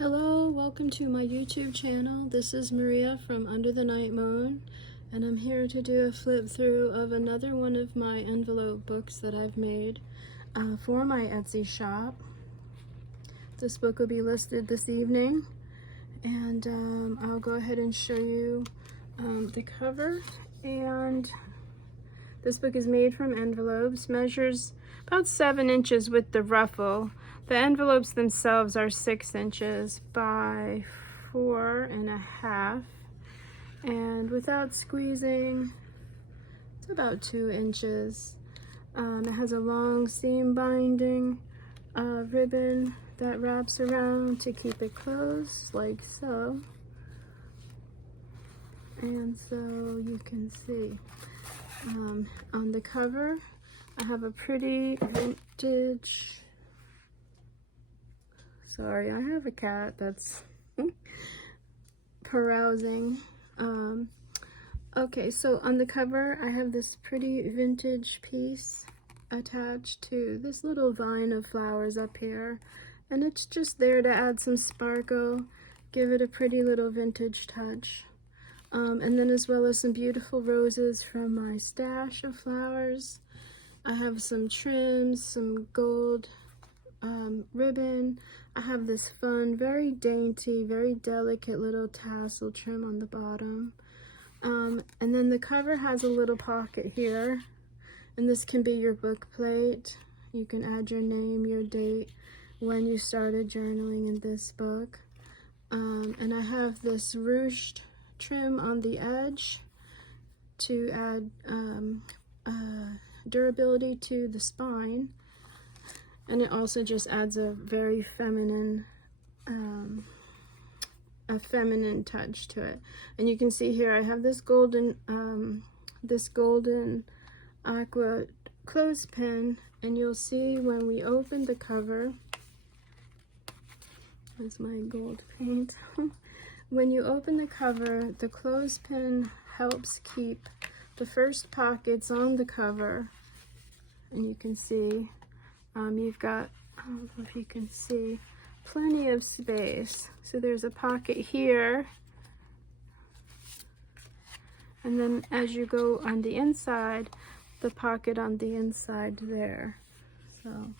Hello, welcome to my YouTube channel. This is Maria from Under the Night Moon, and I'm here to do a flip through of another one of my envelope books that I've made for my Etsy shop. This book will be listed this evening, and I'll go ahead and show you the cover. And this book is made from envelopes, measures about 7 inches with the ruffle. The envelopes themselves are 6 inches by 4.5, and without squeezing, it's about 2 inches. It has a long seam binding ribbon that wraps around to keep it closed, like so. And so you can see on the cover, I have a pretty vintage. Sorry, I have a cat that's carousing. Okay, so on the cover, I have this pretty vintage piece attached to this little vine of flowers up here. And it's just there to add some sparkle, give it a pretty little vintage touch. And then as well as some beautiful roses from my stash of flowers. I have some trims, some gold ribbon. I have this fun, very dainty, very delicate little tassel trim on the bottom. And then the cover has a little pocket here, and this can be your book plate. You can add your name, your date, when you started journaling in this book. And I have this ruched trim on the edge to add durability to the spine. And it also just adds a very feminine, touch to it. And you can see here I have this golden aqua clothespin, and you'll see when we open the cover, that's my gold paint. When you open the cover, the clothespin helps keep the first pockets on the cover, and you can see you've got, I don't know if you can see, plenty of space. So there's a pocket here, and then as you go on the inside, the pocket on the inside there. So I'm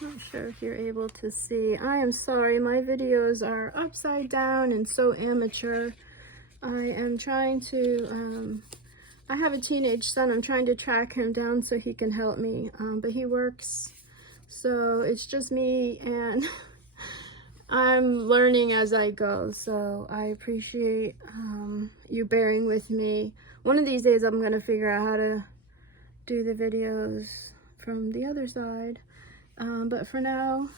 not sure if you're able to see. I am sorry, my videos are upside down and so amateur. I am trying to, I have a teenage son. I'm trying to track him down so he can help me, but he works. So it's just me, and I'm learning as I go. So I appreciate you bearing with me. One of these days I'm going to figure out how to do the videos from the other side. But for now,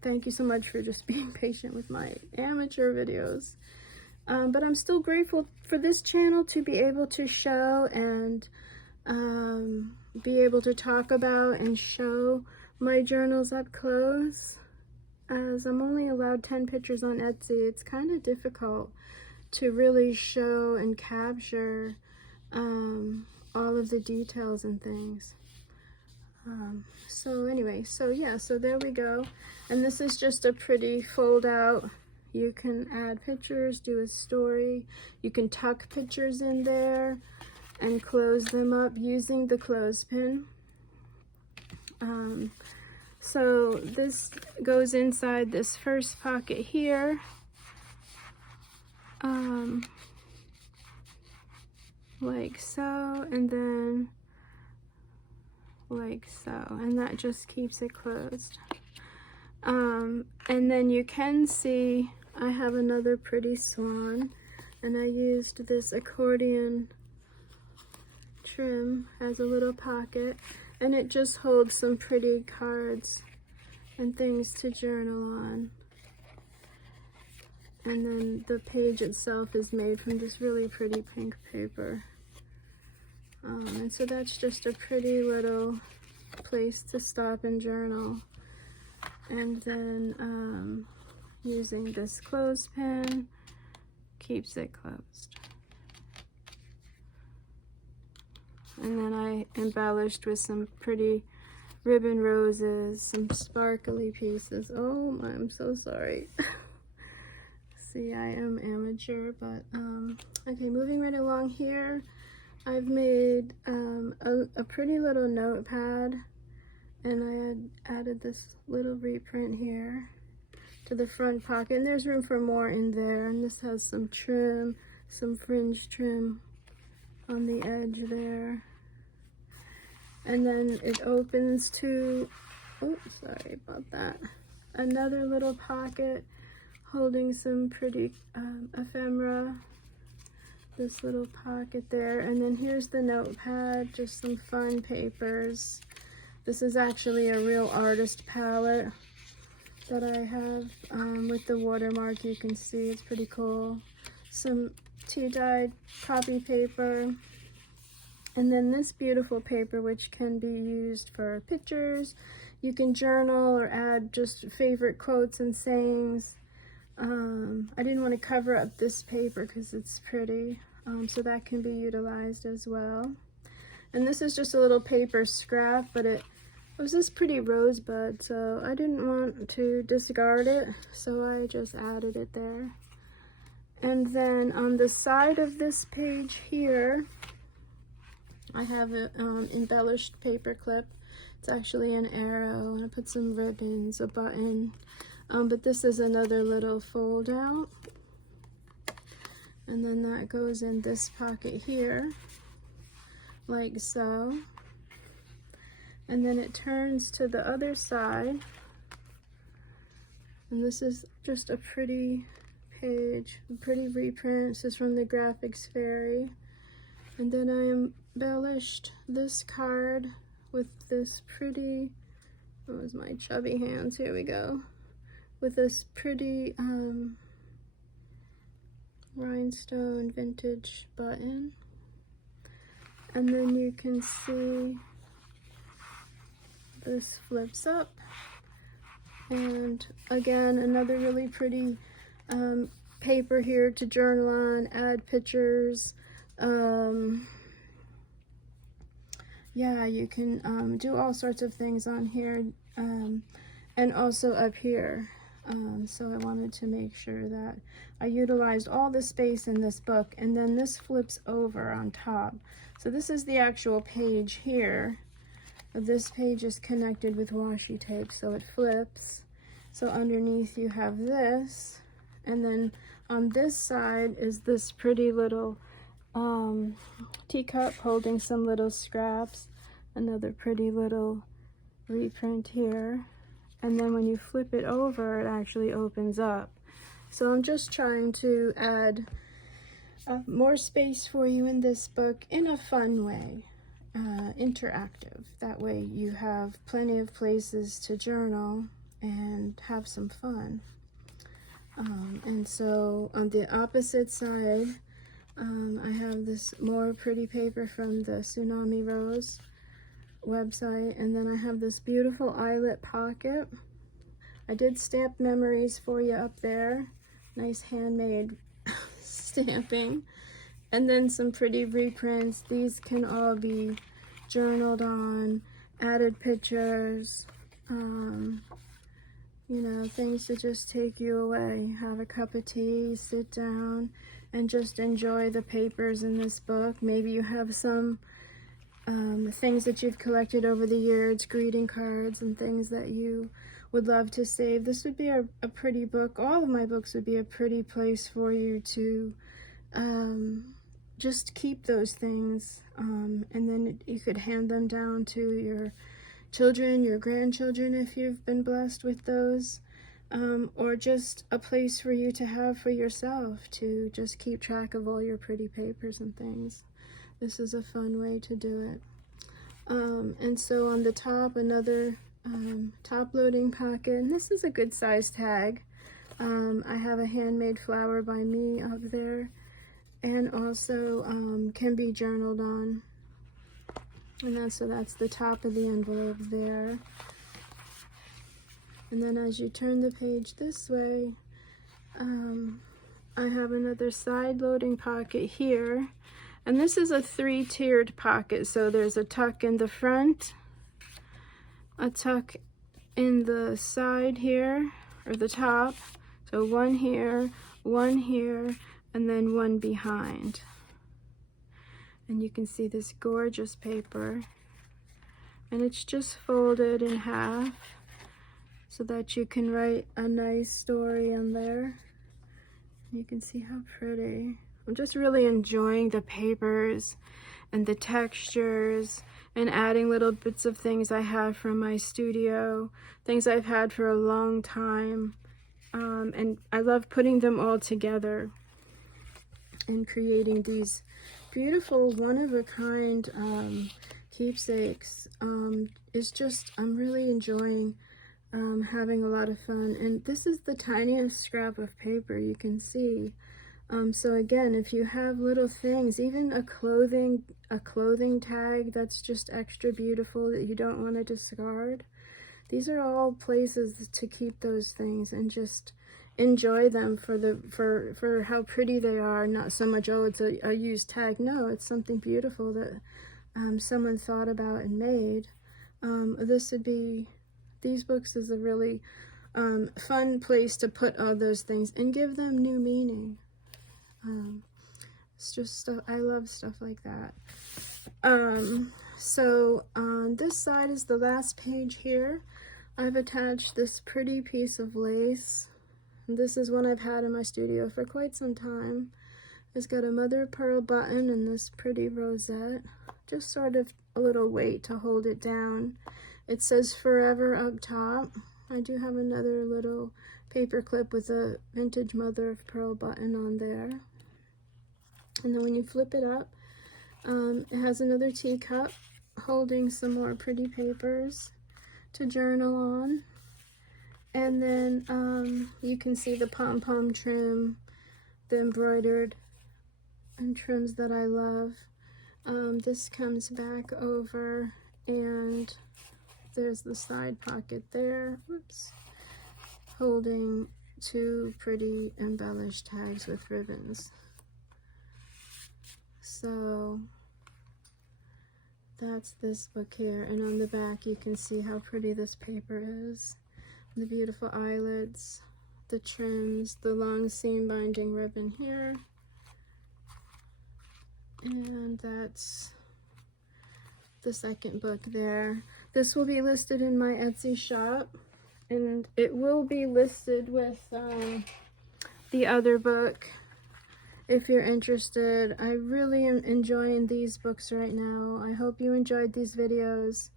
thank you so much for just being patient with my amateur videos. But I'm still grateful for this channel to be able to show and be able to talk about and show my journals up close. As I'm only allowed 10 pictures on Etsy, it's kind of difficult to really show and capture all of the details and things. So anyway, so yeah, so there we go. And this is just a pretty fold out. You can add pictures, do a story. You can tuck pictures in there and close them up using the clothespin. So this goes inside this first pocket here. Like so, and then like so, and that just keeps it closed. And then you can see I have another pretty swan, and I used this accordion trim as a little pocket, and it just holds some pretty cards and things to journal on. And then the page itself is made from this really pretty pink paper. And so that's just a pretty little place to stop and journal. And then using this clothespin keeps it closed. And then I embellished with some pretty ribbon roses, some sparkly pieces. Oh, I'm so sorry. See, I am amateur, but okay, moving right along here, I've made a pretty little notepad, and I had added this little reprint here to the front pocket, and there's room for more in there, and this has some trim, some fringe trim on the edge there. And then it opens to, oh, sorry about that, another little pocket holding some pretty ephemera. This little pocket there, and then here's the notepad, just some fun papers. This is actually a real artist palette that I have with the watermark. You can see it's pretty cool. Some tea-dyed copy paper, and then this beautiful paper, which can be used for pictures. You can journal or add just favorite quotes and sayings. I didn't want to cover up this paper because it's pretty, so that can be utilized as well. And this is just a little paper scrap, but it was this pretty rosebud, so I didn't want to discard it, so I just added it there. And then on the side of this page here, I have an embellished paper clip. It's actually an arrow, and I put some ribbons, a button. But this is another little fold out, and then that goes in this pocket here, like so. And then it turns to the other side, and this is just a pretty page, a pretty reprint. This is from the Graphics Fairy. And then I embellished this card with this pretty, what was my chubby hands, here we go, with this pretty rhinestone vintage button. And then you can see this flips up, and again, another really pretty paper here to journal on, add pictures. Yeah, you can do all sorts of things on here, and also up here. So I wanted to make sure that I utilized all the space in this book. And then this flips over on top. So this is the actual page here. This page is connected with washi tape, so it flips. So underneath you have this, and then on this side is this pretty little teacup holding some little scraps, another pretty little reprint here. And then when you flip it over, it actually opens up. So I'm just trying to add more space for you in this book in a fun way, interactive. That way you have plenty of places to journal and have some fun. And so on the opposite side, I have this more pretty paper from the Tsunami Rose website, and then I have this beautiful eyelet pocket. I did stamp memories for you up there, nice handmade stamping, and then some pretty reprints. These can all be journaled on, added pictures, you know, things to just take you away. Have a cup of tea, sit down, and just enjoy the papers in this book. Maybe you have some things that you've collected over the years, greeting cards and things that you would love to save. This would be a pretty book. All of my books would be a pretty place for you to just keep those things, and then you could hand them down to your children, your grandchildren, if you've been blessed with those, or just a place for you to have for yourself to just keep track of all your pretty papers and things. This is a fun way to do it. And so on the top, another top loading pocket, and this is a good size tag. I have a handmade flower by me up there, and also can be journaled on. And so that's the top of the envelope there. And then as you turn the page this way, I have another side loading pocket here. And this is a 3-tiered pocket, so there's a tuck in the front, a tuck in the side here, or the top, So one here, and then one behind. And you can see this gorgeous paper. And it's just folded in half so that you can write a nice story in there. You can see how pretty. I'm just really enjoying the papers and the textures and adding little bits of things I have from my studio, things I've had for a long time. And I love putting them all together and creating these beautiful one-of-a-kind keepsakes. It's just, I'm really enjoying having a lot of fun. And this is the tiniest scrap of paper you can see. So again, if you have little things, even a clothing tag that's just extra beautiful that you don't want to discard, these are all places to keep those things and just enjoy them for how pretty they are. Not so much, oh, it's a used tag. No, it's something beautiful that someone thought about and made. These books is a really fun place to put all those things and give them new meaning. It's just stuff, I love stuff like that. So on this side is the last page here. I've attached this pretty piece of lace. This is one I've had in my studio for quite some time. It's got a mother of pearl button and this pretty rosette. Just sort of a little weight to hold it down. It says forever up top. I do have another little paper clip with a vintage mother of pearl button on there. And then when you flip it up, it has another teacup holding some more pretty papers to journal on. And then you can see the pom-pom trim, the embroidered and trims that I love. This comes back over and there's the side pocket there, whoops, holding two pretty embellished tags with ribbons. So that's this book here, and on the back you can see how pretty this paper is. The beautiful eyelets, the trims, the long seam binding ribbon here. And that's the second book there. This will be listed in my Etsy shop, and it will be listed with the other book if you're interested. I really am enjoying these books right now. I hope you enjoyed these videos.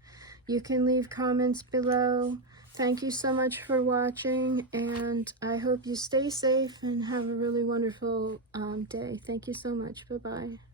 You can leave comments below. Thank you so much for watching, and I hope you stay safe and have a really wonderful day. Thank you so much. Bye-bye.